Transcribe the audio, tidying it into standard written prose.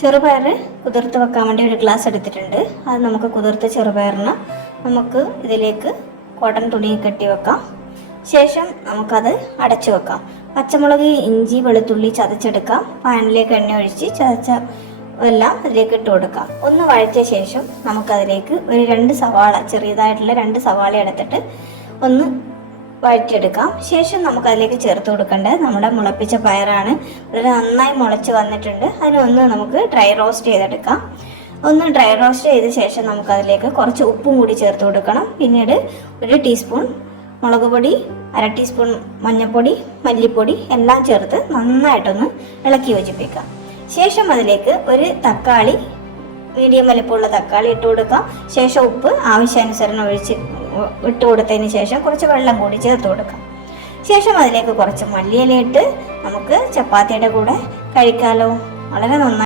ചെറുപയർ കുതിർത്ത് വെക്കാൻ വേണ്ടി ഒരു ഗ്ലാസ് എടുത്തിട്ടുണ്ട്. അത് നമുക്ക് കുതിർത്ത ചെറുപയറിന് നമുക്ക് ഇതിലേക്ക് കോട്ടൺ തുണി കെട്ടി വെക്കാം. ശേഷം നമുക്കത് അടച്ചു വെക്കാം. പച്ചമുളക്, ഇഞ്ചി, വെളുത്തുള്ളി ചതച്ചെടുക്കാം. പാനിലേക്ക് എണ്ണ ഒഴിച്ച് ചതച്ച എല്ലാം അതിലേക്ക് ഇട്ട് കൊടുക്കാം. ഒന്ന് വഴറ്റിയ ശേഷം നമുക്കതിലേക്ക് ഒരു 2 സവാള, ചെറിയതായിട്ടുള്ള 2 സവാള എടുത്തിട്ട് ഒന്ന് വഴറ്റിയെടുക്കാം. ശേഷം നമുക്കതിലേക്ക് ചേർത്ത് കൊടുക്കേണ്ടത് നമ്മുടെ മുളപ്പിച്ച പയറാണ്. വളരെ നന്നായി മുളച്ച് വന്നിട്ടുണ്ട്. അതിനൊന്ന് നമുക്ക് ഡ്രൈ റോസ്റ്റ് ചെയ്തെടുക്കാം. ഒന്ന് ഡ്രൈ റോസ്റ്റ് ചെയ്ത ശേഷം നമുക്കതിലേക്ക് കുറച്ച് ഉപ്പും കൂടി ചേർത്ത് കൊടുക്കണം. പിന്നീട് 1 ടീസ്പൂൺ മുളക് പൊടി, 1/2 ടീസ്പൂൺ മഞ്ഞൾപ്പൊടി, മല്ലിപ്പൊടി എല്ലാം ചേർത്ത് നന്നായിട്ടൊന്ന് ഇളക്കി യോജിപ്പിക്കാം. ശേഷം അതിലേക്ക് ഒരു തക്കാളി, മീഡിയം വലിപ്പമുള്ള തക്കാളി ഇട്ട് കൊടുക്കാം. ശേഷം ഉപ്പ് ആവശ്യാനുസരണം ഇട്ട് കൊടുത്തതിന് ശേഷം കുറച്ച് വെള്ളം കൂടി ചേർത്ത് കൊടുക്കാം. ശേഷം അതിലേക്ക് കുറച്ച് മല്ലിയില ഇട്ട് നമുക്ക് ചപ്പാത്തിയുടെ കൂടെ കഴിക്കാമല്ലോ. വളരെ നന്നായി